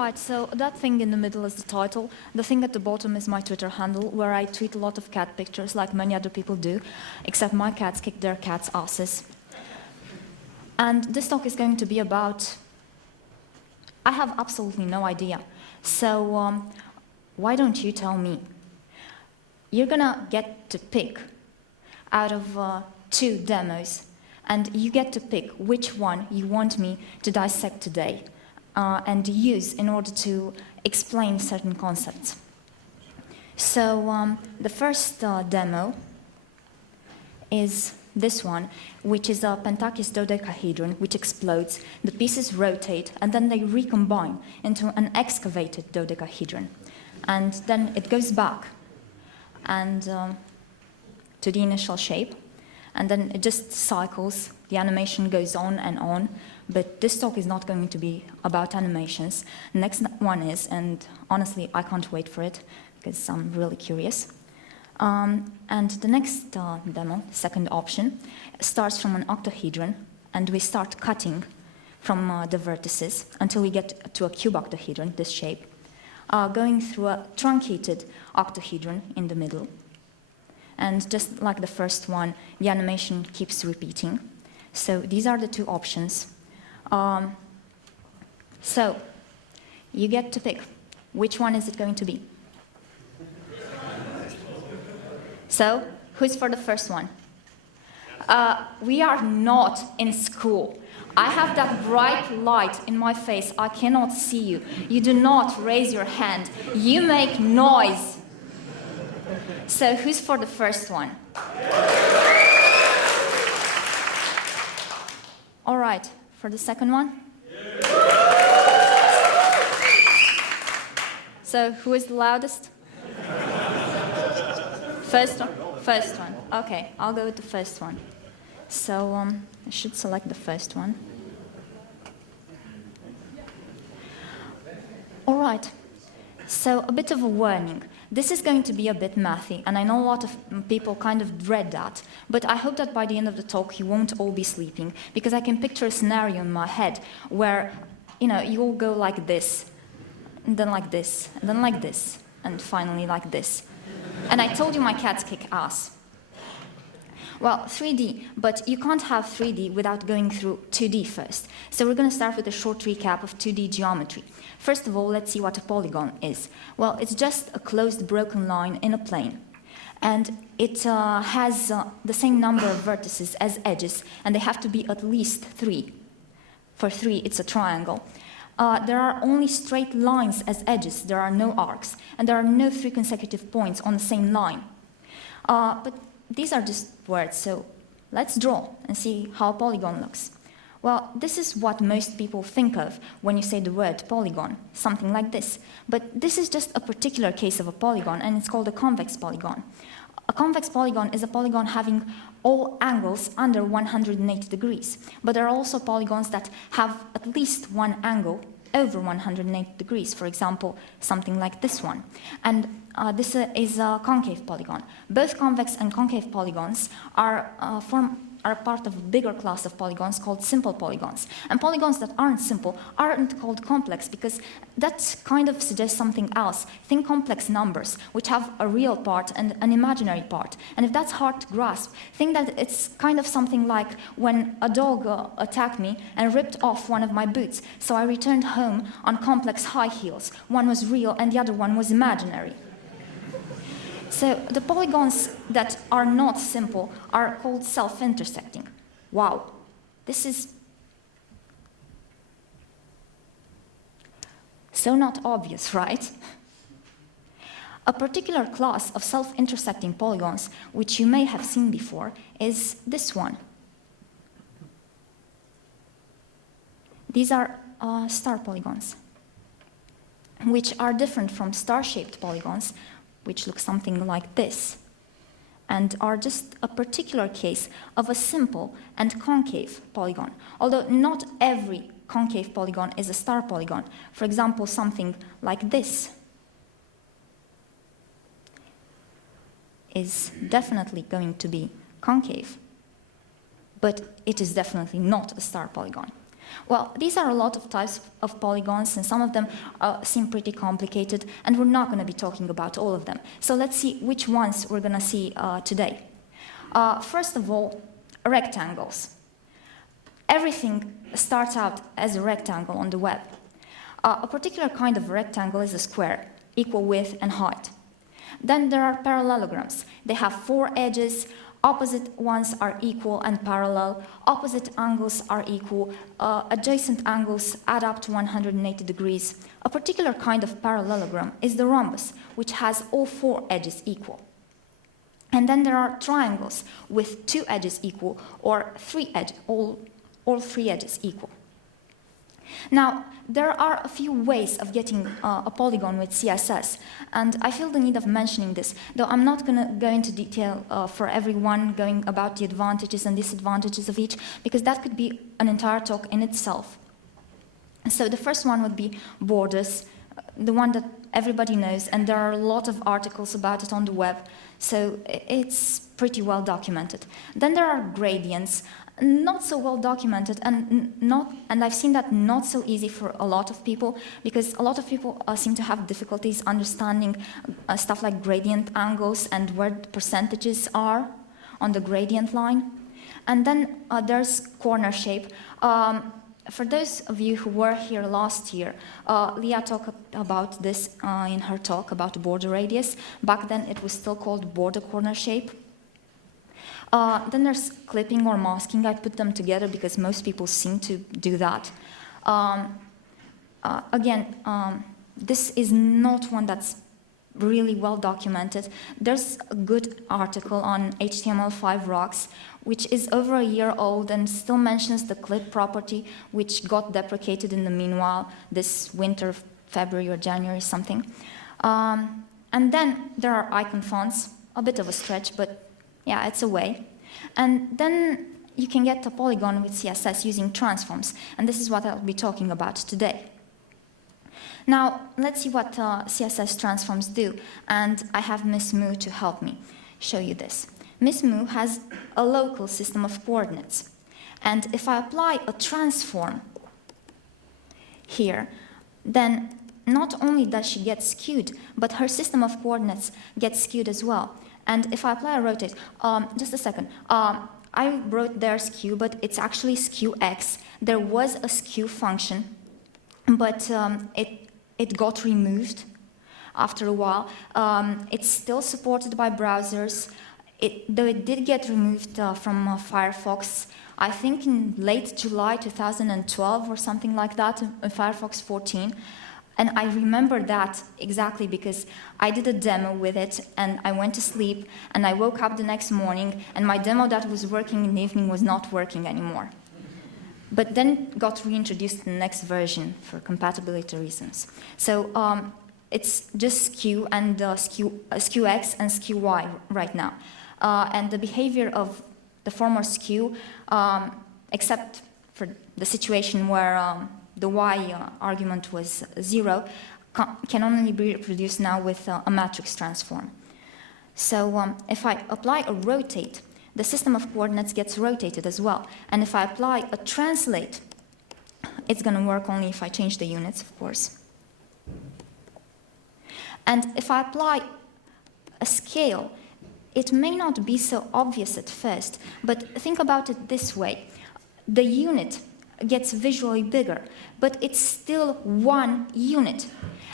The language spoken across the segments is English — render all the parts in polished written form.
Right, so that thing in the middle is the title. The thing at the bottom is my Twitter handle, where I tweet a lot of cat pictures, like many other people do, except my cats kick their cats' asses. And this talk is going to be about... I have absolutely no idea. So why don't you tell me? You're gonna get to pick out of 2 demos, and you get to pick which one you want me to dissect today and use in order to explain certain concepts. So the first demo is this one, which is a Pentagon Dodecahedron, which explodes, the pieces rotate, and then they recombine into an excavated dodecahedron. And then it goes back and to the initial shape, and then it just cycles. The animation goes on, but this talk is not going to be about animations. The next one is, and honestly, I can't wait for it, because I'm really curious. And the next demo, second option, starts from an octahedron, and we start cutting from the vertices until we get to a cube octahedron, this shape, going through a truncated octahedron in the middle. And just like the first one, the animation keeps repeating. So these are the 2 options. So you get to pick. Which one is it going to be? So who's for the first one? We are not in school. I have that bright light in my face. I cannot see you. You do not raise your hand. You make noise. So who's for the first one? All right, for the second one? So who is the loudest? First one? First one. Okay, I'll go with the first one. So I should select the first one. All right, so a bit of a warning. This is going to be a bit mathy, and I know a lot of people kind of dread that, but I hope that by the end of the talk you won't all be sleeping, because I can picture a scenario in my head where, you all go like this, and then like this, and then like this, and finally like this. And I told you my cats kick ass. Well, 3D, but you can't have 3D without going through 2D first. So we're going to start with a short recap of 2D geometry. First of all, let's see what a polygon is. Well, it's just a closed broken line in a plane. And it has the same number of vertices as edges, and they have to be at least 3. For 3, it's a triangle. There are only straight lines as edges, there are no arcs, and there are no 3 consecutive points on the same line. But these are just words, so let's draw and see how a polygon looks. Well, this is what most people think of when you say the word polygon, something like this. But this is just a particular case of a polygon, and it's called a convex polygon. A convex polygon is a polygon having all angles under 180 degrees. But there are also polygons that have at least one angle over 180 degrees, for example, something like this one. And this is a concave polygon. Both convex and concave polygons are part of a bigger class of polygons called simple polygons. And polygons that aren't simple aren't called complex, because that kind of suggests something else. Think complex numbers, which have a real part and an imaginary part. And if that's hard to grasp, think that it's kind of something like when a dog attacked me and ripped off one of my boots. So I returned home on complex high heels. One was real and the other one was imaginary. So the polygons that are not simple are called self-intersecting. Wow, this is so not obvious, right? A particular class of self-intersecting polygons, which you may have seen before, is this one. These are star polygons, which are different from star-shaped polygons, which look something like this, and are just a particular case of a simple and concave polygon. Although not every concave polygon is a star polygon. For example, something like this is definitely going to be concave, but it is definitely not a star polygon. Well, these are a lot of types of polygons, and some of them seem pretty complicated, and we're not going to be talking about all of them. So let's see which ones we're going to see today. First of all, rectangles. Everything starts out as a rectangle on the web. A particular kind of rectangle is a square, equal width and height. Then there are parallelograms. They have 4 edges. Opposite ones are equal and parallel. Opposite angles are equal. Adjacent angles add up to 180 degrees. A particular kind of parallelogram is the rhombus, which has all 4 edges equal. And then there are triangles with 2 edges equal, or 3 edges, all 3 edges equal. Now, there are a few ways of getting a polygon with CSS, and I feel the need of mentioning this, though I'm not going to go into detail for everyone, going about the advantages and disadvantages of each, because that could be an entire talk in itself. So the first one would be borders, the one that everybody knows, and there are a lot of articles about it on the web, so it's pretty well documented. Then there are gradients, not so well documented, and I've seen that not so easy for a lot of people, because a lot of people seem to have difficulties understanding stuff like gradient angles and where the percentages are on the gradient line. And then there's corner shape. For those of you who were here last year, Leah talked about this in her talk about border radius. Back then it was still called border corner shape. Then there's clipping or masking. I put them together because most people seem to do that. This is not one that's really well documented. There's a good article on HTML5 rocks, which is over a year old and still mentions the clip property, which got deprecated in the meanwhile, this winter, February or January, something. And then there are icon fonts, a bit of a stretch, but yeah, it's a way. And then you can get a polygon with CSS using transforms, and this is what I'll be talking about today. Now, let's see what CSS transforms do, and I have Miss Moo to help me show you this. Miss Moo has a local system of coordinates, and if I apply a transform here, then not only does she get skewed, but her system of coordinates gets skewed as well. And if I apply a rotate, just a second, I wrote there skew, but it's actually skew x. There was a skew function, but it got removed after a while. It's still supported by browsers, though it did get removed from Firefox, I think in late July 2012 or something like that, in Firefox 14. And I remember that exactly because I did a demo with it, and I went to sleep, and I woke up the next morning, and my demo that was working in the evening was not working anymore. But then got reintroduced in the next version for compatibility reasons. So it's just skew and skew x and skew y right now. And the behavior of the former skew, except for the situation where the y argument was 0, can only be reproduced now with a matrix transform. So if I apply a rotate, the system of coordinates gets rotated as well. And if I apply a translate, it's going to work only if I change the units, of course. And if I apply a scale, it may not be so obvious at first, but think about it this way. The unit gets visually bigger, but it's still one unit.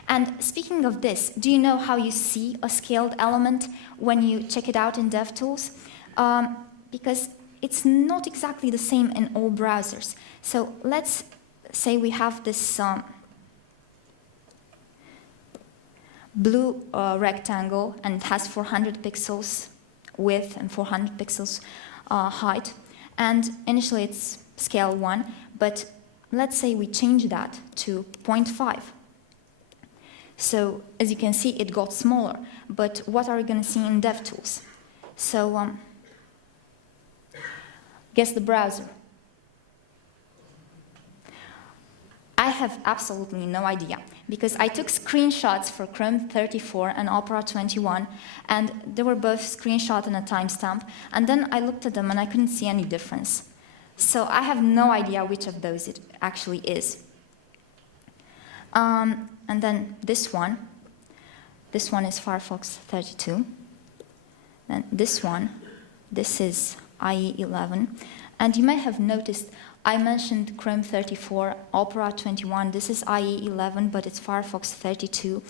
And speaking of this, do you know how you see a scaled element when you check it out in DevTools? Because it's not exactly the same in all browsers. So let's say we have this blue rectangle, and it has 400 pixels width and 400 pixels height. And initially it's scale 1, but let's say we change that to 0.5. So as you can see, it got smaller. But what are we going to see in DevTools? So guess the browser. I have absolutely no idea, because I took screenshots for Chrome 34 and Opera 21, and they were both screenshot and a timestamp, and then I looked at them and I couldn't see any difference. So I have no idea which of those it actually is. And then this one is Firefox 32. Then this is IE 11. And you may have noticed I mentioned Chrome 34, Opera 21. This is IE 11, but it's Firefox 32.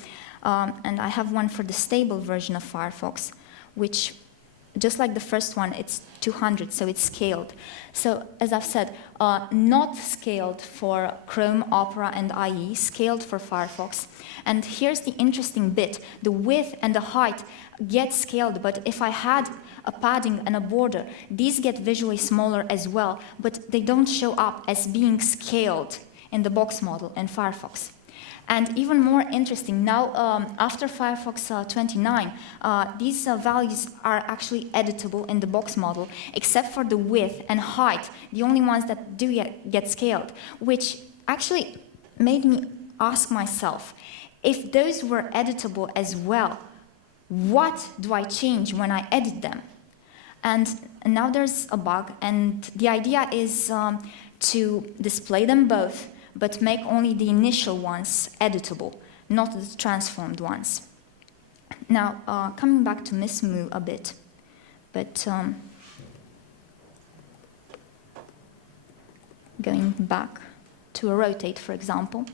And I have one for the stable version of Firefox, which, just like the first one, it's 200, so it's scaled. So, as I've said, not scaled for Chrome, Opera, and IE, scaled for Firefox. And here's the interesting bit. The width and the height get scaled, but if I had a padding and a border, these get visually smaller as well, but they don't show up as being scaled in the box model in Firefox. And even more interesting, now after Firefox 29, these values are actually editable in the box model, except for the width and height, the only ones that do get scaled, which actually made me ask myself, if those were editable as well, what do I change when I edit them? And now there's a bug, and the idea is to display them both, but make only the initial ones editable, not the transformed ones. Now, coming back to mismove a bit, but going back to a rotate, for example.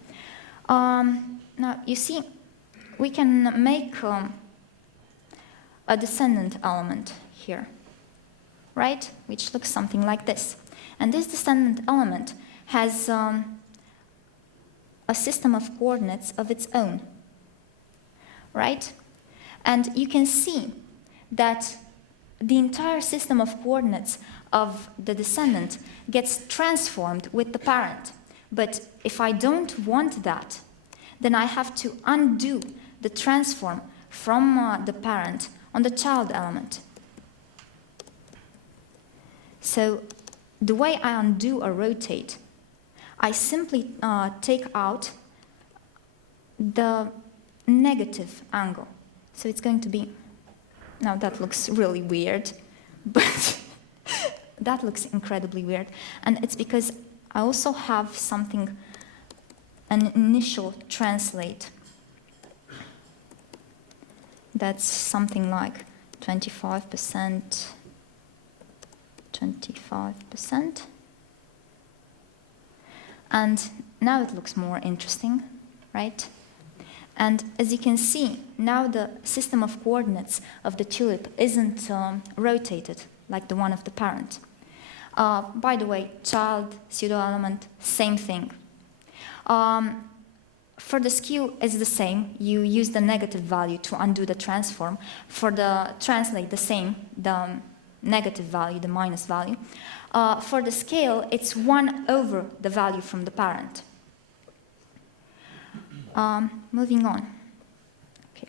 Now, you see, we can make a descendant element here, right? Which looks something like this. And this descendant element has a system of coordinates of its own, right? And you can see that the entire system of coordinates of the descendant gets transformed with the parent. But if I don't want that, then I have to undo the transform from the parent on the child element. So the way I undo a rotate, I simply take out the negative angle. So it's going to be, now that looks really weird, but that looks incredibly weird. And it's because I also have something, an initial translate. That's something like 25%, 25%. And now it looks more interesting, right? And as you can see, now the system of coordinates of the tulip isn't rotated like the one of the parent. By the way, child, pseudo-element, same thing. For the skew, it's the same. You use the negative value to undo the transform. For the translate, the same, the negative value, the minus value. For the scale, it's 1 over the value from the parent. Moving on. Okay.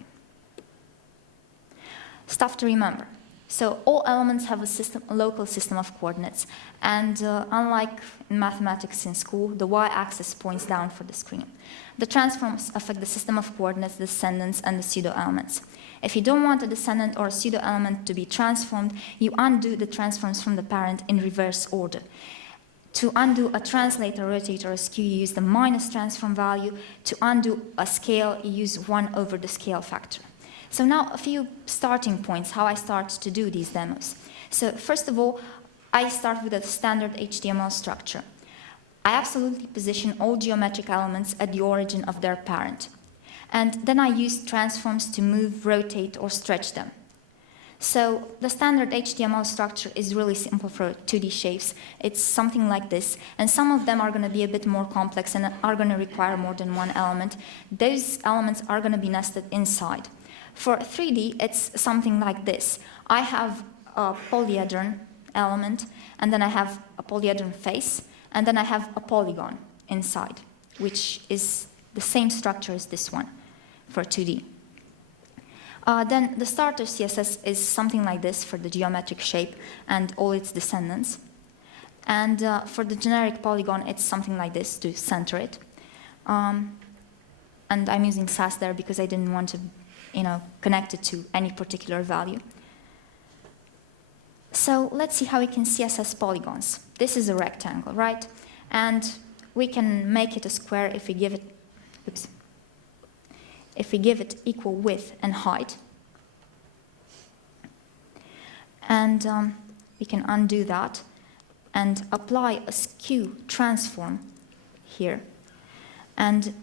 Stuff to remember. So all elements have a local system of coordinates. And unlike in mathematics in school, the y-axis points down for the screen. The transforms affect the system of coordinates, the descendants, and the pseudo-elements. If you don't want a descendant or a pseudo-element to be transformed, you undo the transforms from the parent in reverse order. To undo a translate, a rotate, or a skew, you use the minus transform value. To undo a scale, you use 1 over the scale factor. So now a few starting points, how I start to do these demos. So first of all, I start with a standard HTML structure. I absolutely position all geometric elements at the origin of their parent. And then I use transforms to move, rotate, or stretch them. So the standard HTML structure is really simple for 2D shapes. It's something like this. And some of them are going to be a bit more complex and are going to require more than one element. Those elements are going to be nested inside. For 3D, it's something like this. I have a polyhedron element, and then I have a polyhedron face, and then I have a polygon inside, which is the same structure as this one for 2D. Then the starter CSS is something like this for the geometric shape and all its descendants. And for the generic polygon, it's something like this to center it. And I'm using SAS there because I didn't want to connect it to any particular value. So let's see how we can CSS polygons. This is a rectangle, right? And we can make it a square if we give it, if we give it equal width and height. And we can undo that and apply a skew transform here. And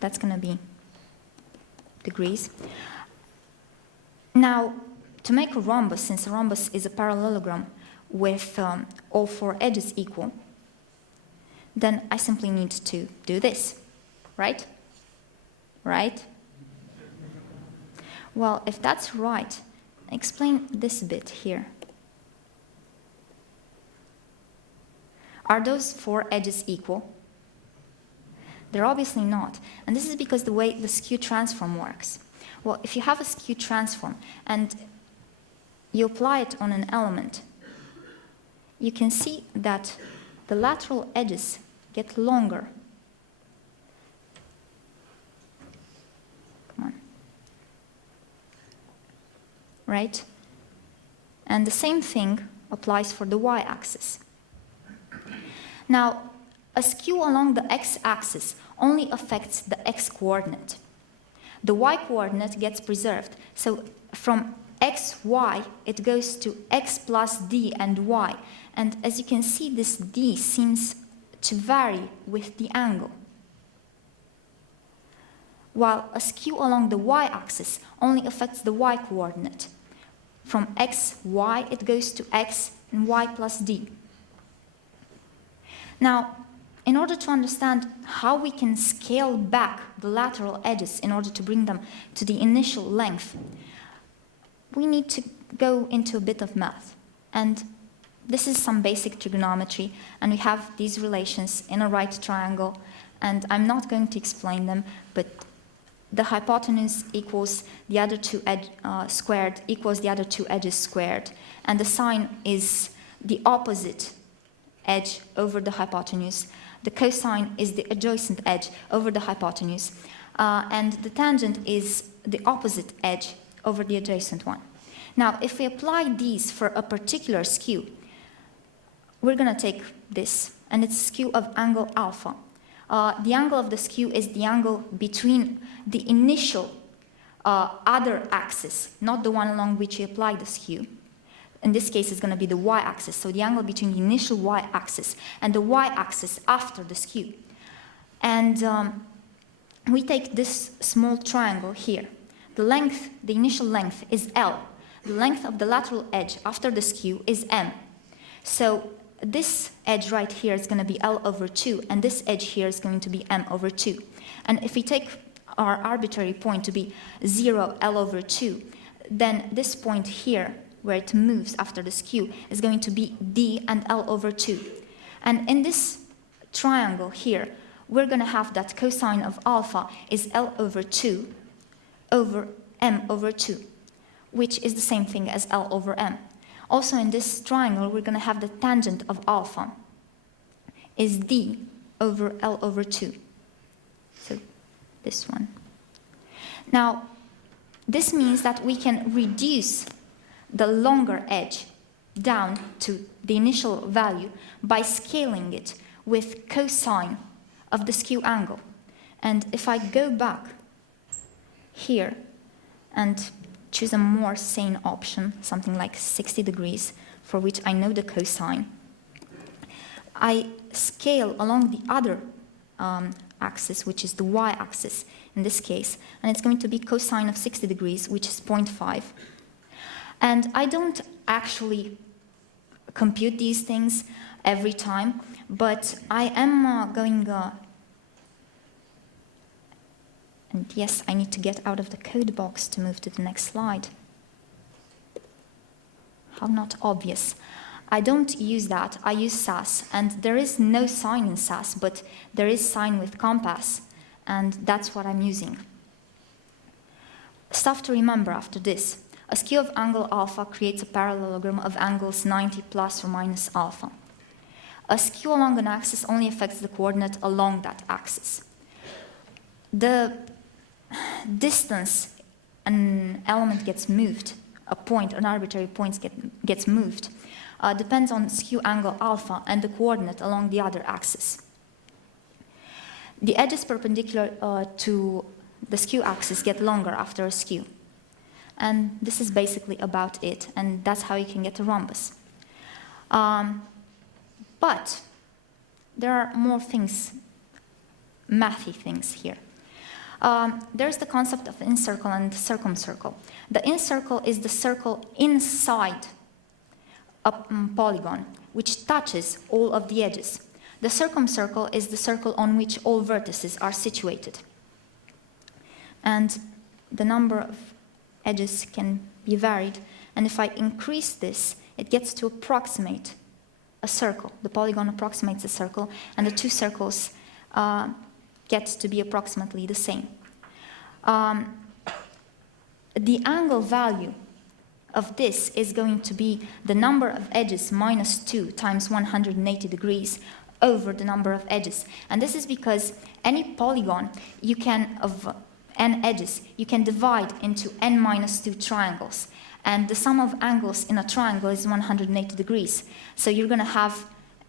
that's going to be degrees. Now, to make a rhombus, since a rhombus is a parallelogram with all four edges equal, then I simply need to do this, right? Right? Well, if that's right, explain this bit here. Are those four edges equal? They're obviously not. And this is because the way the skew transform works. Well, if you have a skew transform and you apply it on an element, you can see that the lateral edges get longer. Come on. Right? And the same thing applies for the y-axis. Now, a skew along the x-axis only affects the x-coordinate. The y-coordinate gets preserved. So from x, y, it goes to x plus d and y. And as you can see, this d seems to vary with the angle. While a skew along the y-axis only affects the y-coordinate. From x, y, it goes to x and y plus d. Now, in order to understand how we can scale back the lateral edges in order to bring them to the initial length, we need to go into a bit of math. And this is some basic trigonometry, and we have these relations in a right triangle, and I'm not going to explain them, but the hypotenuse equals the other two squared equals the other two edges squared, and the sine is the opposite edge over the hypotenuse. The cosine is the adjacent edge over the hypotenuse, and the tangent is the opposite edge over the adjacent one. Now, if we apply these for a particular skew, we're going to take this, and it's a skew of angle alpha. The angle of the skew is the angle between the initial other axis, not the one along which you apply the skew. In this case, it's going to be the y-axis, so the angle between the initial y-axis and the y-axis after the skew. And we take this small triangle here. The length, the initial length is L. The length of the lateral edge after the skew is M. So this edge right here is going to be L over 2, and this edge here is going to be M over 2. And if we take our arbitrary point to be 0, L over 2, then this point here, where it moves after the skew, is going to be D and L over 2. And in this triangle here, we're going to have that cosine of alpha is L over 2 over M over 2, which is the same thing as L over M. Also in this triangle, we're going to have the tangent of alpha is D over L over 2. So this one. Now, this means that we can reduce the longer edge down to the initial value by scaling it with cosine of the skew angle. And if I go back here and choose a more sane option, something like 60 degrees, for which I know the cosine, I scale along the other axis, which is the y-axis in this case, and it's going to be cosine of 60 degrees, which is 0.5. And I don't actually compute these things every time, but I am going, and yes, I need to get out of the code box to move to the next slide. How not obvious. I don't use that, I use SAS, and there is no sign in SAS, but there is sign with compass, and that's what I'm using. Stuff to remember after this. A skew of angle alpha creates a parallelogram of angles 90 plus or minus alpha. A skew along an axis only affects the coordinate along that axis. The distance an element gets moved, a point, an arbitrary point gets moved, depends on skew angle alpha and the coordinate along the other axis. The edges perpendicular to the skew axis get longer after a skew. And this is basically about it, and that's how you can get a rhombus. But there are more things, mathy things here. There's the concept of incircle and circumcircle. The incircle is the circle inside a polygon, which touches all of the edges. The circumcircle is the circle on which all vertices are situated. And the number of edges can be varied. And if I increase this, it gets to approximate a circle. The polygon approximates a circle, and the two circles get to be approximately the same. The angle value of this is going to be the number of edges minus 2 times 180 degrees over the number of edges. And this is because any polygon you can, of n edges, you can divide into n minus 2 triangles. And the sum of angles in a triangle is 180 degrees. So you're going to have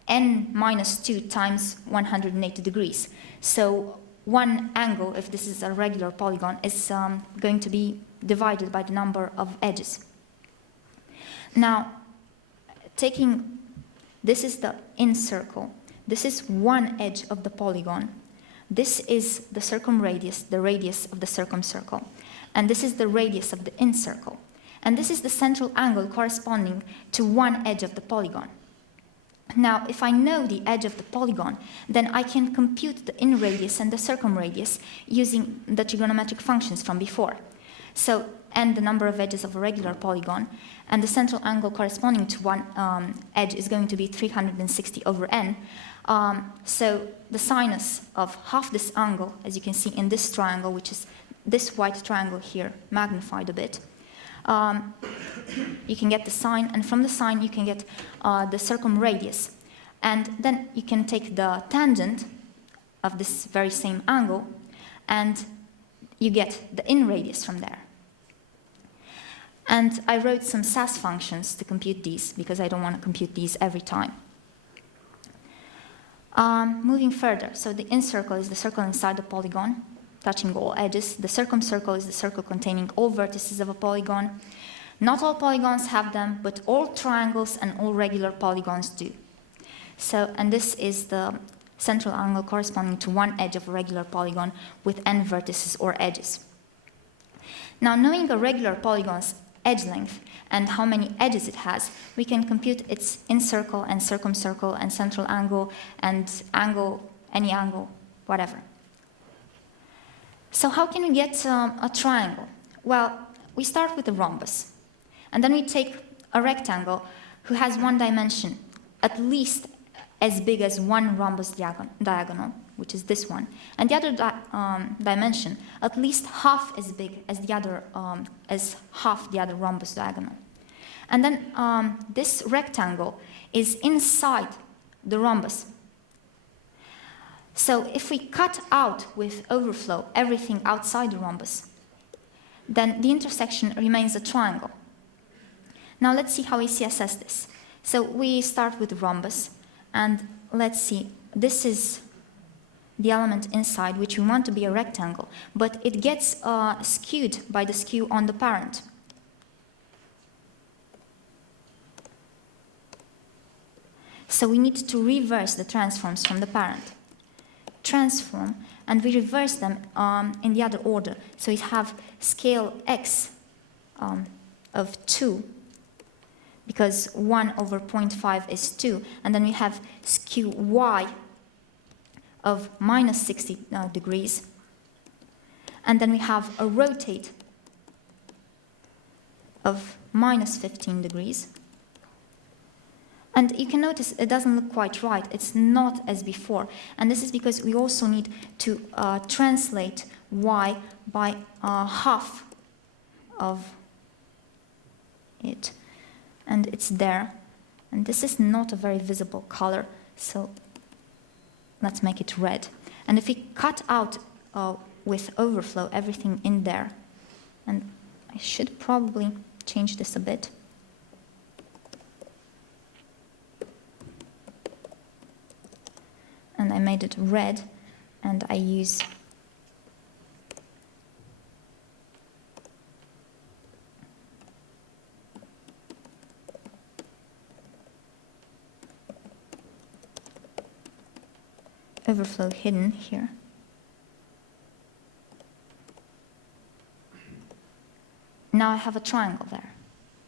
n minus 2 times 180 degrees. So one angle, if this is a regular polygon, is going to be divided by the number of edges. Now, this is the incircle. This is one edge of the polygon. This is the circumradius, the radius of the circumcircle. And this is the radius of the incircle. And this is the central angle corresponding to one edge of the polygon. Now, if I know the edge of the polygon, then I can compute the inradius and the circumradius using the trigonometric functions from before. So, and the number of edges of a regular polygon, and the central angle corresponding to one edge is going to be 360 over n. So the sinus of half this angle, as you can see in this triangle, which is this white triangle here, magnified a bit, you can get the sine, and from the sine you can get the circumradius. And then you can take the tangent of this very same angle, and you get the inradius from there. And I wrote some SAS functions to compute these, because I don't want to compute these every time. Moving further, so the incircle is the circle inside the polygon, touching all edges. The circumcircle is the circle containing all vertices of a polygon. Not all polygons have them, but all triangles and all regular polygons do. So, and this is the central angle corresponding to one edge of a regular polygon with n vertices or edges. Now, knowing a regular polygon's edge length and how many edges it has, we can compute its incircle and circumcircle and central angle and angle, any angle, whatever. So how can we get a triangle? Well, we start with a rhombus, and then we take a rectangle who has one dimension, at least as big as one rhombus diagonal, which is this one, and the other dimension at least half as big as the other, as half the other rhombus diagonal. And then this rectangle is inside the rhombus. So if we cut out with overflow everything outside the rhombus, then the intersection remains a triangle. Now let's see how we CSS this. So we start with the rhombus, and let's see, this is the element inside, which we want to be a rectangle, but it gets skewed by the skew on the parent. So we need to reverse the transforms from the parent. Transform, and we reverse them in the other order. So we have scale x of 2, because 1 over 0.5 is 2, and then we have skew y of minus 60 degrees, and then we have a rotate of minus 15 degrees. And you can notice it doesn't look quite right. It's not as before. And this is because we also need to translate y by half of it. And it's there. And this is not a very visible color, so let's make it red. And if we cut out with overflow everything in there, and I should probably change this a bit. and I made it red, and I use overflow hidden here. Now I have a triangle there,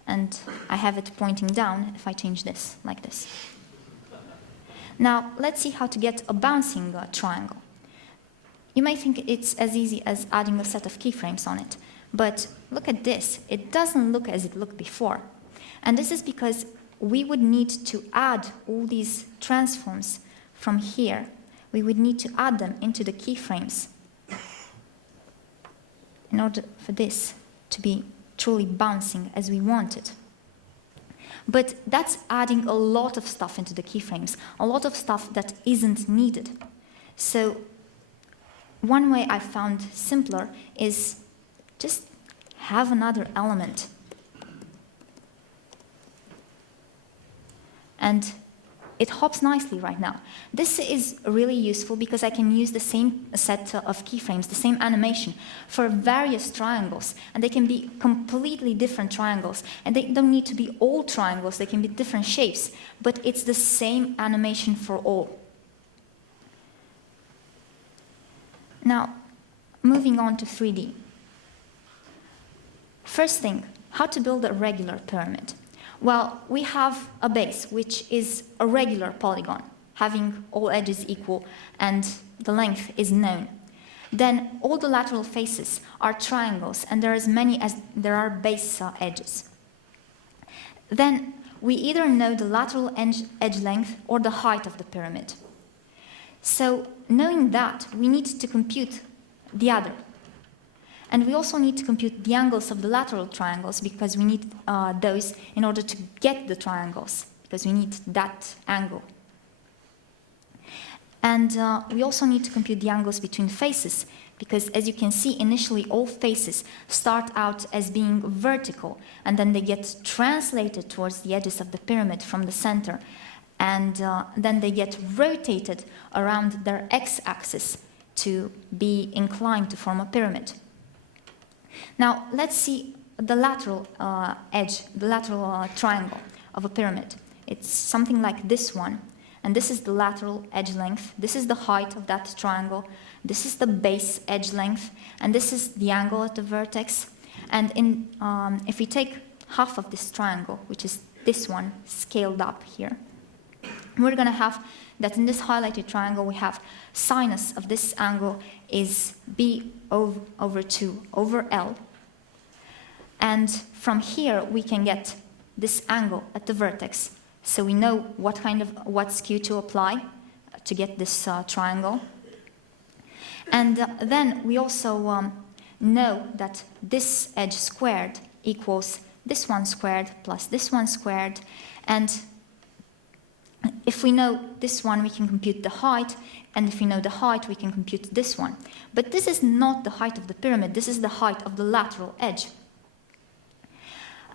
and I have it pointing down if I change this, like this. Now, let's see how to get a bouncing triangle. You may think it's as easy as adding a set of keyframes on it, but look at this. It doesn't look as it looked before. And this is because we would need to add all these transforms from here. We would need to add them into the keyframes in order for this to be truly bouncing as we want it. But that's adding a lot of stuff into the keyframes, a lot of stuff that isn't needed. So one way I found simpler is just have another element. And it hops nicely right now. This is really useful because I can use the same set of keyframes, the same animation, for various triangles. And they can be completely different triangles. And they don't need to be all triangles, they can be different shapes. But it's the same animation for all. Now, moving on to 3D. First thing, how to build a regular pyramid. Well, we have a base, which is a regular polygon, having all edges equal, and the length is known. Then all the lateral faces are triangles, and there are as many as there are base edges. Then we either know the lateral edge length or the height of the pyramid. So knowing that, we need to compute the other. And we also need to compute the angles of the lateral triangles because we need those in order to get the triangles, because we need that angle. And we also need to compute the angles between faces, because as you can see, initially all faces start out as being vertical, and then they get translated towards the edges of the pyramid from the center, and then they get rotated around their x-axis to be inclined to form a pyramid. Now, let's see the lateral edge, the lateral triangle of a pyramid. It's something like this one, and this is the lateral edge length. This is the height of that triangle. This is the base edge length, and this is the angle at the vertex. And if we take half of this triangle, which is this one scaled up here, we're going to have that in this highlighted triangle we have sinus of this angle is b over 2 over L. And from here we can get this angle at the vertex. So we know what skew to apply to get this triangle. And then we also know that this edge squared equals this one squared plus this one squared. And if we know this one, we can compute the height, and if we know the height, we can compute this one. But this is not the height of the pyramid, this is the height of the lateral edge.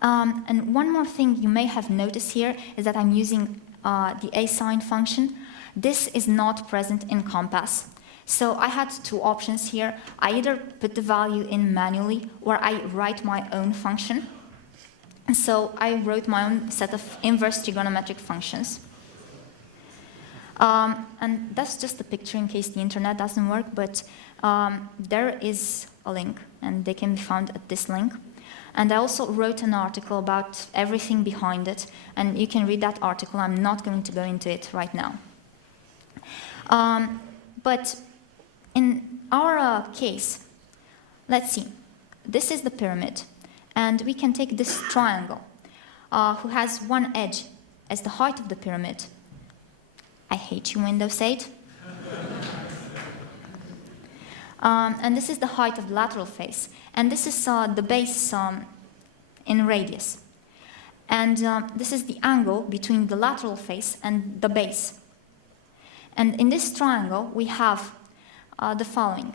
And one more thing you may have noticed here is that I'm using the asine function. This is not present in Compass. So I had two options here. I either put the value in manually, or I write my own function. So I wrote my own set of inverse trigonometric functions. And that's just a picture in case the internet doesn't work, but there is a link, and they can be found at this link. And I also wrote an article about everything behind it, and you can read that article. I'm not going to go into it right now. But in our case, let's see. This is the pyramid, and we can take this triangle, who has one edge as the height of the pyramid. I hate you, Windows 8. And this is the height of the lateral face. And this is the base in radius. And this is the angle between the lateral face and the base. And in this triangle, we have the following.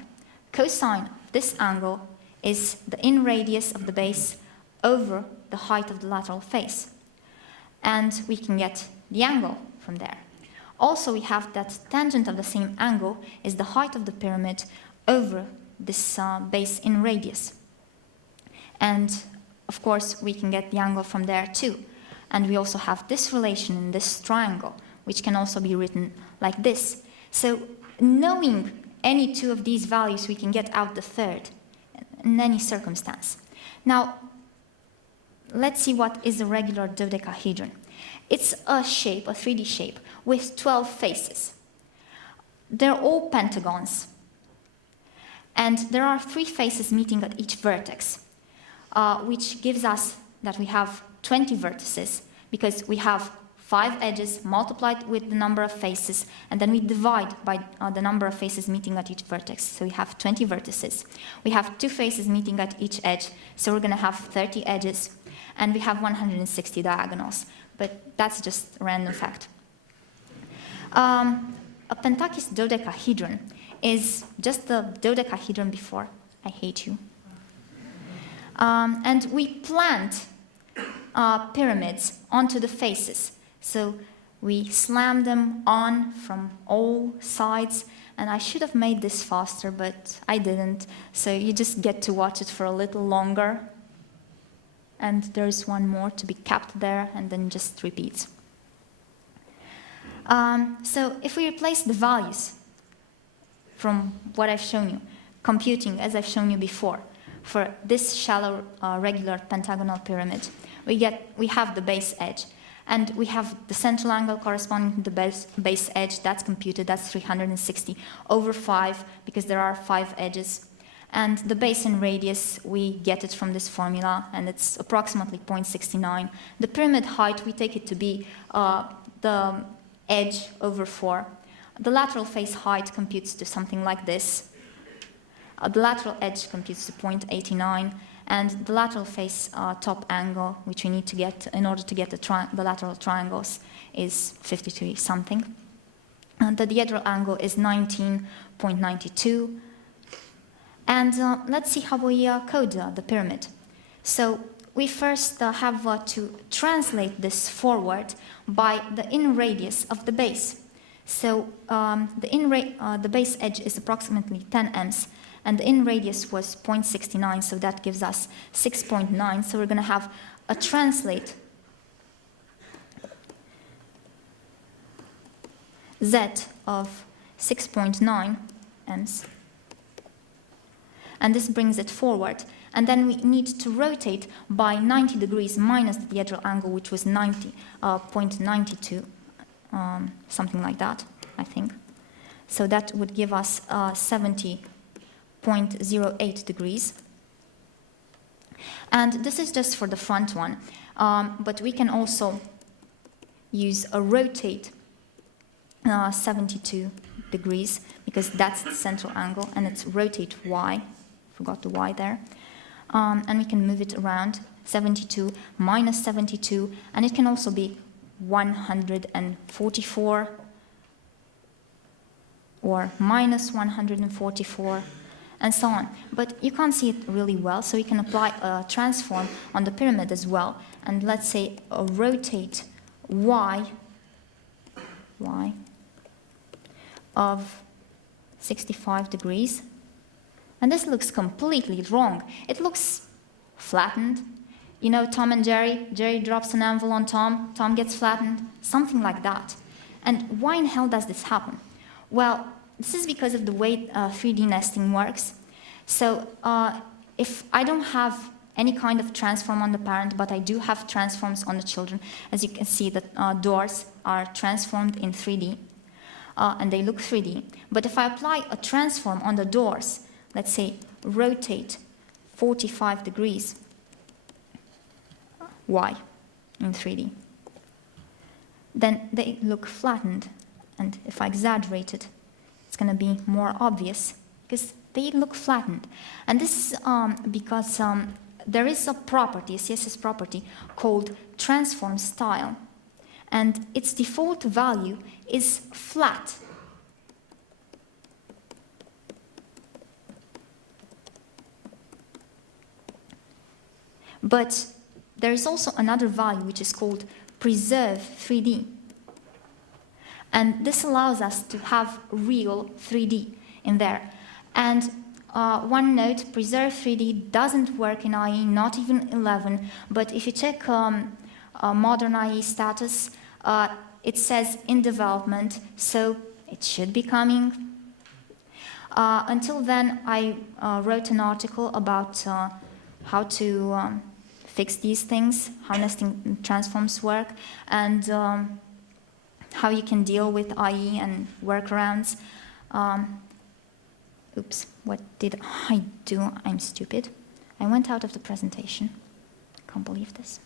Cosine of this angle is the in radius of the base over the height of the lateral face. And we can get the angle from there. Also, we have that tangent of the same angle is the height of the pyramid over this base in radius. And of course, we can get the angle from there too. And we also have this relation in this triangle, which can also be written like this. So knowing any two of these values, we can get out the third in any circumstance. Now, let's see what is a regular dodecahedron. It's a shape, a 3D shape, with 12 faces. They're all pentagons. And there are 3 faces meeting at each vertex, which gives us that we have 20 vertices, because we have 5 edges multiplied with the number of faces, and then we divide by the number of faces meeting at each vertex. So we have 20 vertices. We have 2 faces meeting at each edge, so we're going to have 30 edges, and we have 160 diagonals. But that's just a random fact. A pentakis dodecahedron is just the dodecahedron before. I hate you. And we plant pyramids onto the faces. So we slam them on from all sides, and I should have made this faster, but I didn't. So you just get to watch it for a little longer. And there's one more to be capped there, and then just repeats. So if we replace the values from what I've shown you, computing as I've shown you before, for this shallow regular pentagonal pyramid, we have the base edge, and we have the central angle corresponding to the base edge. That's computed. That's 360 over 5, because there are 5 edges. And the base in radius, we get it from this formula, and it's approximately 0.69. The pyramid height, we take it to be the edge over 4. The lateral face height computes to something like this. The lateral edge computes to 0.89, and the lateral face top angle, which we need to get in order to get the lateral triangles, is 53 something. And the dihedral angle is 19.92. And let's see how we code the pyramid. So we first have to translate this forward by the in radius of the base. So the base edge is approximately 10 ems, and the in radius was 0.69, so that gives us 6.9. So we're going to have a translate z of 6.9 ems. And this brings it forward. And then we need to rotate by 90 degrees minus the dihedral angle, which was 90.92, something like that, I think. So that would give us 70.08 degrees. And this is just for the front one. But we can also use a rotate 72 degrees, because that's the central angle, and it's rotate y. Forgot the y there. And we can move it around, 72 minus 72, and it can also be 144 or minus 144, and so on. But you can't see it really well, so we can apply a transform on the pyramid as well. And let's say rotate y of 65 degrees. And this looks completely wrong. It looks flattened. You know, Tom and Jerry. Jerry drops an anvil on Tom. Tom gets flattened. Something like that. And why in hell does this happen? Well, this is because of the way 3D nesting works. So if I don't have any kind of transform on the parent, but I do have transforms on the children, as you can see, the doors are transformed in 3D. And they look 3D. But if I apply a transform on the doors, let's say rotate 45 degrees y in 3D, then they look flattened. And if I exaggerate it, it's going to be more obvious, because they look flattened. And this is because there is a property, a CSS property, called transform style. And its default value is flat. But there is also another value which is called preserve 3D. And this allows us to have real 3D in there. And one note, preserve 3D doesn't work in IE, not even 11, but if you check modern IE status, it says in development, so it should be coming. Until then, I wrote an article about how to fix these things, how nesting transforms work, and how you can deal with IE and workarounds. Oops, what did I do? I'm stupid. I went out of the presentation. Can't believe this.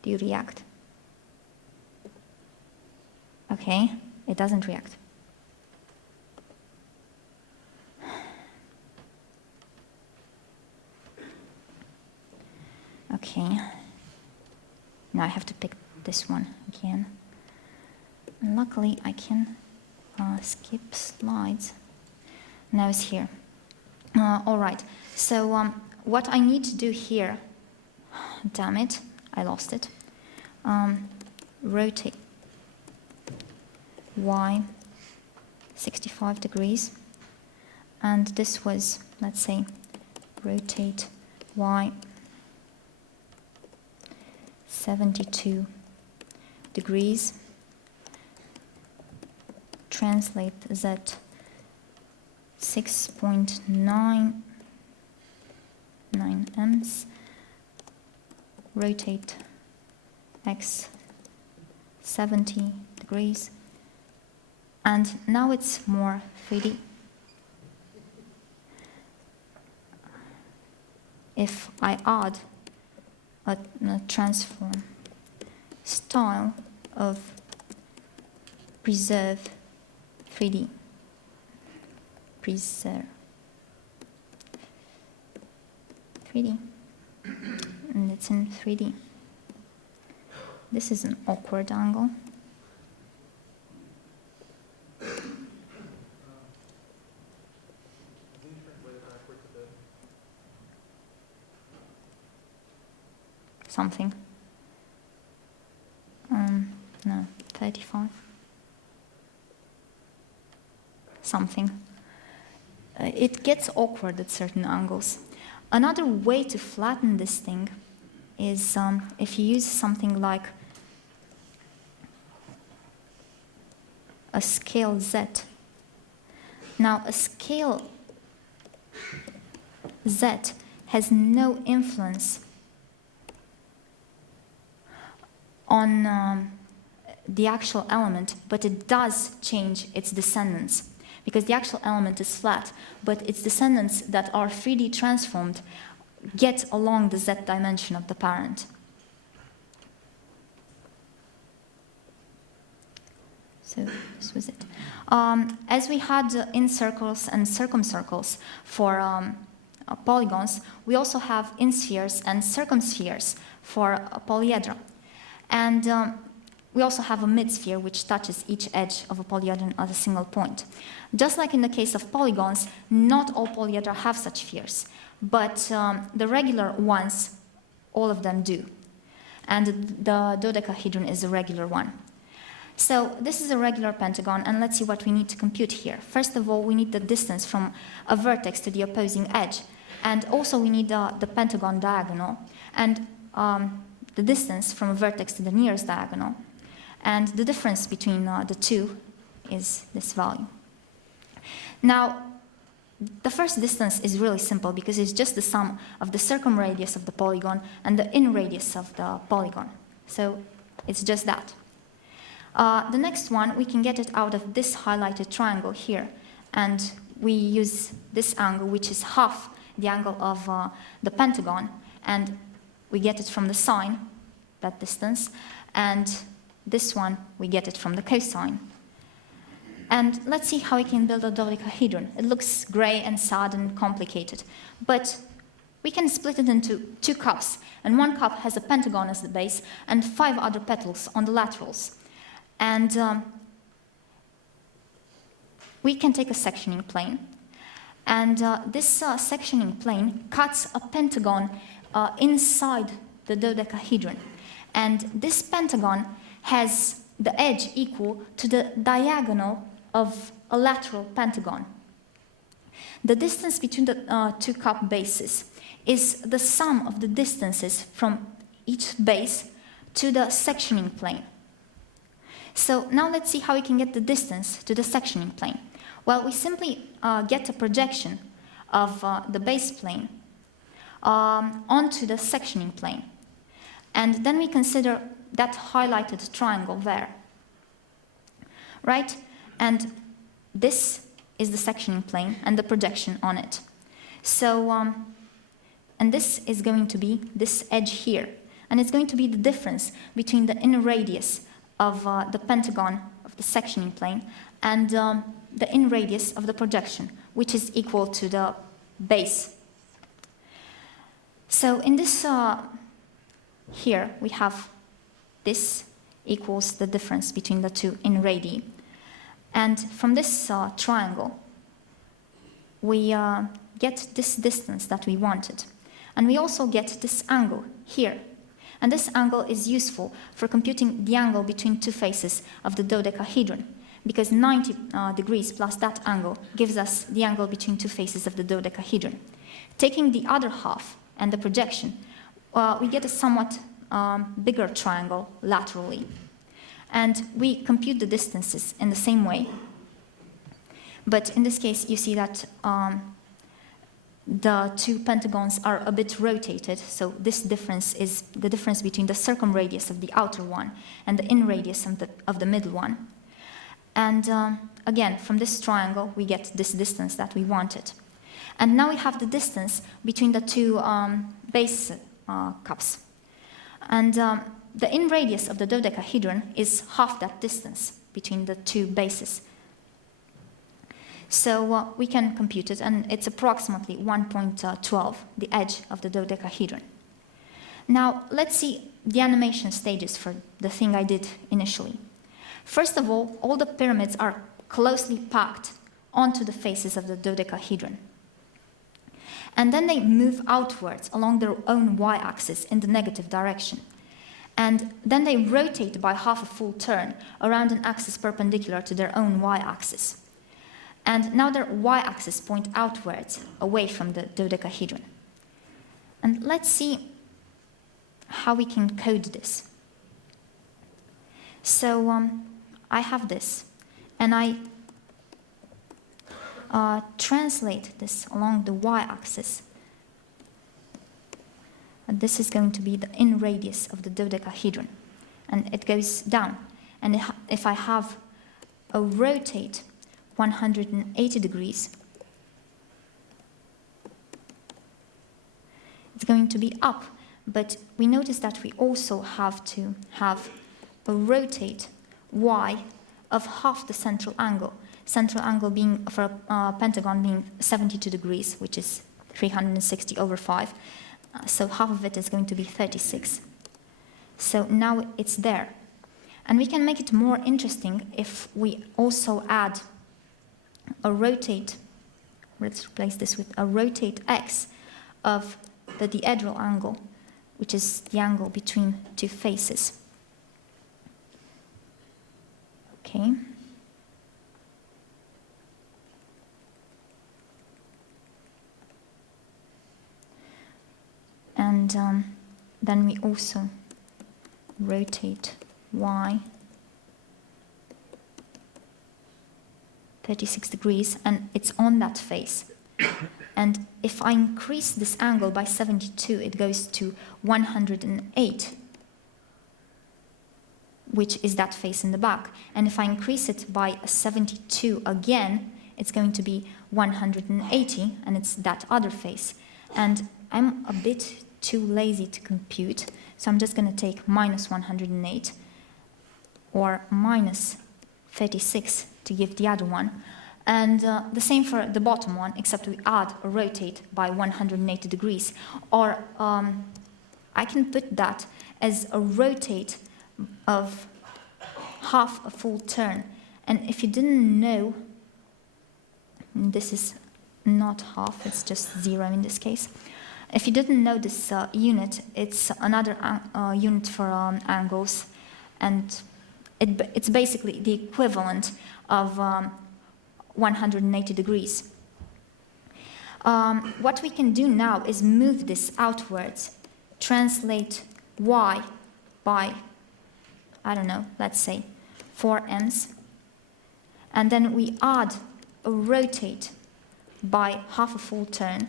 Do you react? Okay, it doesn't react. Okay, now I have to pick this one again. And luckily I can skip slides. Now it's here. All right, so what I need to do here, damn it, I lost it. Rotate Y 65 degrees, and this was, let's say, rotate Y 72 degrees, translate Z 6.99 ems, rotate X 70 degrees, and now it's more 3D. If I add a transform style of preserve 3D, preserve 3D, and it's in 3D. This is an awkward angle. Something. No, 35. Something. It gets awkward at certain angles. Another way to flatten this thing is if you use something like a scale Z. Now, a scale Z has no influence on the actual element, but it does change its descendants, because the actual element is flat, but its descendants that are 3D transformed get along the Z dimension of the parent. So this was it. As we had incircles and circumcircles for polygons, we also have inspheres and circumspheres for a polyhedron. And we also have a midsphere which touches each edge of a polyhedron at a single point. Just like in the case of polygons, not all polyhedra have such spheres, but the regular ones, all of them do. And the dodecahedron is a regular one. So this is a regular pentagon, and let's see what we need to compute here. First of all, we need the distance from a vertex to the opposing edge, and also we need the Pentagon diagonal, and the distance from a vertex to the nearest diagonal. And the difference between the two is this value. Now, the first distance is really simple because it's just the sum of the circumradius of the polygon and the inradius of the polygon. So it's just that. The next one, we can get it out of this highlighted triangle here. And we use this angle, which is half the angle of the pentagon. And we get it from the sine, that distance. And this one, we get it from the cosine. And let's see how we can build a dodecahedron. It looks gray and sad and complicated. But we can split it into two cups. And one cup has a pentagon as the base and 5 other petals on the laterals. And we can take a sectioning plane. And this sectioning plane cuts a pentagon inside the dodecahedron. And this pentagon has the edge equal to the diagonal of a lateral pentagon. The distance between the two cup bases is the sum of the distances from each base to the sectioning plane. So now let's see how we can get the distance to the sectioning plane. Well, we simply get a projection of the base plane onto the sectioning plane. And then we consider that highlighted triangle there. Right? And this is the sectioning plane and the projection on it. So, and this is going to be this edge here. And it's going to be the difference between the inner radius of the pentagon of the sectioning plane and the inner radius of the projection, which is equal to the base. So in this, here we have this equals the difference between the two inner radii. And from this triangle, we get this distance that we wanted. And we also get this angle here. And this angle is useful for computing the angle between two faces of the dodecahedron, because 90 degrees plus that angle gives us the angle between two faces of the dodecahedron. Taking the other half and the projection, we get a somewhat bigger triangle laterally. And we compute the distances in the same way. But in this case, you see that the two pentagons are a bit rotated, so this difference is the difference between the circumradius of the outer one and the inner radius of the middle one. And again, from this triangle, we get this distance that we wanted. And now we have the distance between the two base cups. And the inner radius of the dodecahedron is half that distance between the two bases. So we can compute it, and it's approximately 1.12, the edge of the dodecahedron. Now, let's see the animation stages for the thing I did initially. First of all the pyramids are closely packed onto the faces of the dodecahedron. And then they move outwards along their own y-axis in the negative direction. And then they rotate by half a full turn around an axis perpendicular to their own y-axis. And now their y-axis point outwards, away from the dodecahedron. And let's see how we can code this. So I have this, and I translate this along the y-axis. And this is going to be the inner radius of the dodecahedron. And it goes down. And if I have a rotate 180 degrees, it's going to be up. But we notice that we also have to have a rotate y of half the central angle being, for a pentagon, being 72 degrees, which is 360 over 5. So half of it is going to be 36. So now it's there. And we can make it more interesting if we also add a rotate, let's replace this with a rotate x of the dihedral angle, which is the angle between two faces. Okay. And then we also rotate y 36 degrees, and it's on that face. And if I increase this angle by 72, it goes to 108, which is that face in the back. And if I increase it by 72 again, it's going to be 180, and it's that other face. And I'm a bit too lazy to compute, so I'm just going to take minus 108 or minus 36 to give the other one. And the same for the bottom one, except we add a rotate by 180 degrees. Or I can put that as a rotate of half a full turn. And if you didn't know This is not half, it's just 0 in this case. If you didn't know this unit, it's another unit for angles, and it's basically the equivalent of 180 degrees. What we can do now is move this outwards, translate y by, I don't know, let's say 4m's, and then we add a rotate by half a full turn,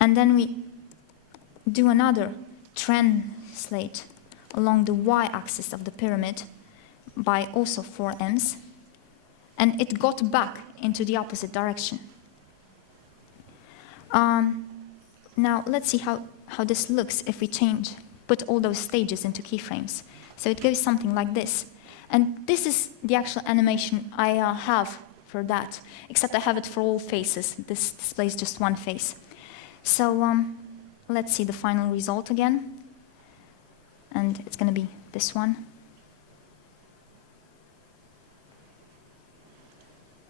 and then we do another translate along the y-axis of the pyramid by also 4m's, and it got back into the opposite direction. Now let's see how this looks if we put all those stages into keyframes. So it goes something like this. And this is the actual animation I have for that, except I have it for all faces. This displays just one face. So let's see the final result again. And it's going to be this one.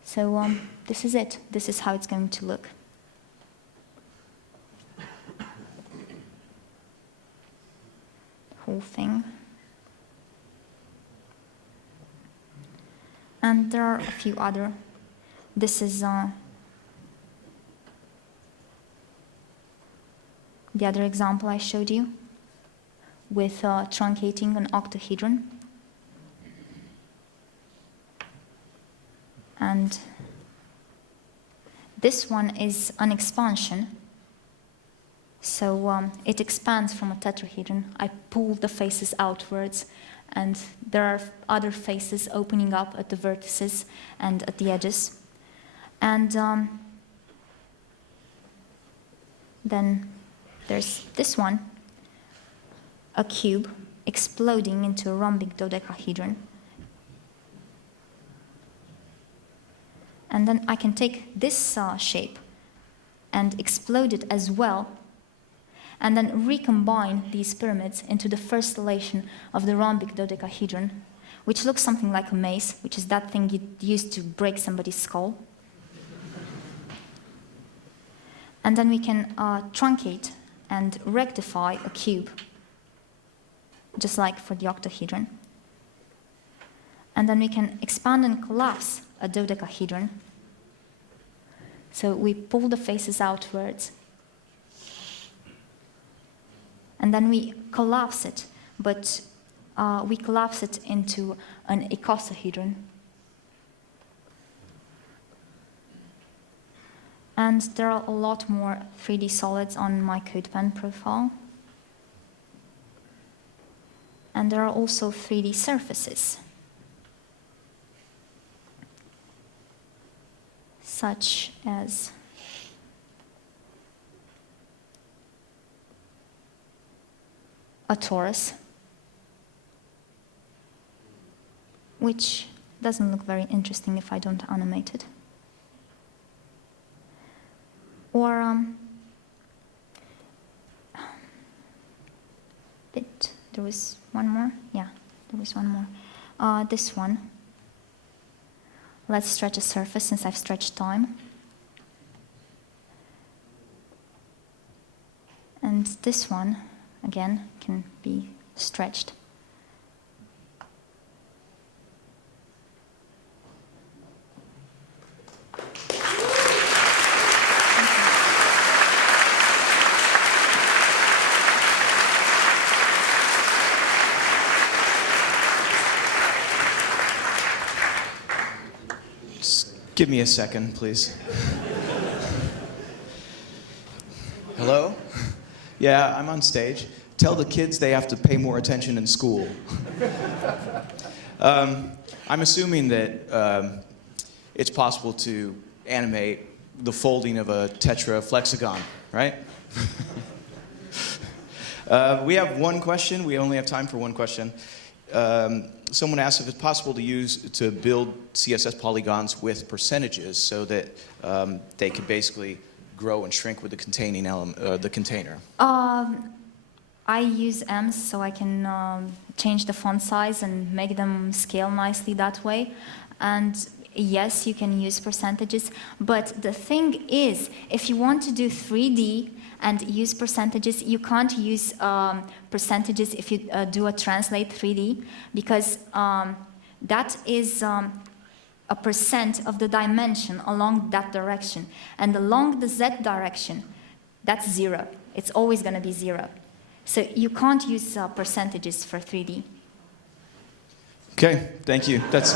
So this is it. This is how it's going to look. Whole thing. And there are a few other. This is the other example I showed you with truncating an octahedron. And this one is an expansion. So it expands from a tetrahedron. I pull the faces outwards, and there are other faces opening up at the vertices and at the edges. And then there's this one, a cube exploding into a rhombic dodecahedron. And then I can take this shape and explode it as well, and then recombine these pyramids into the first stellation of the rhombic dodecahedron, which looks something like a mace, which is that thing you use to break somebody's skull. And then we can truncate and rectify a cube, just like for the octahedron. And then we can expand and collapse a dodecahedron. So we pull the faces outwards, and then we collapse it, but we collapse it into an icosahedron. And there are a lot more 3D solids on my CodePen profile. And there are also 3D surfaces, such as a torus, which doesn't look very interesting if I don't animate it. Or there was one more? Yeah, there was one more. This one. Let's stretch a surface since I've stretched time. And this one, again, can be stretched. Give me a second, please. Hello? Yeah, I'm on stage. Tell the kids they have to pay more attention in school. I'm assuming that it's possible to animate the folding of a tetraflexagon, right? We have one question. We only have time for one question. Someone asked if it's possible to build CSS polygons with percentages so that they could basically grow and shrink with the containing element, the container. I use M's so I can change the font size and make them scale nicely that way. And yes, you can use percentages, but the thing is, if you want to do 3D and use percentages, you can't use percentages if you do a translate 3D, because that is a percent of the dimension along that direction. And along the Z direction, that's 0. It's always going to be 0. So you can't use percentages for 3D. Okay, thank you. That's